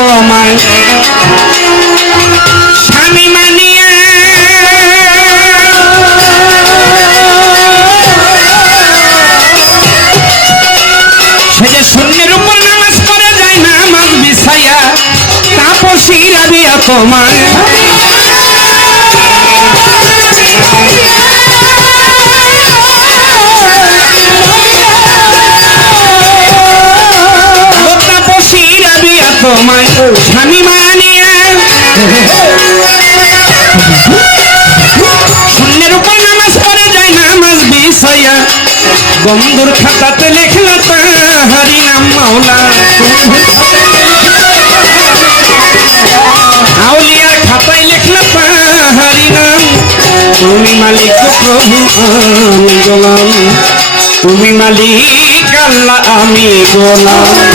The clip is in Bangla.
তোমায়। স্বামী মানিয়ে সে যে শূন্যের উপর নামাজ পড়ে যায় নামাজ বিছাইয়া তাপসী রাবিয়া তোমায়। রাবিয়া তোমায়। স্বামী মানিয়ে। শূন্যের উপর নামাজ পড়ে যায়, নামাজ বিছাইয়া বন্ধুর খাতাতে লেখলা তাহারি নাম মাওলা। আউলিয়ার খাতায় লেখলা তাহারি নাম। তুমি মালিক প্রভু, আমি গোলাম। তুমি মালিক, আল্লাহ, আমি গোলাম।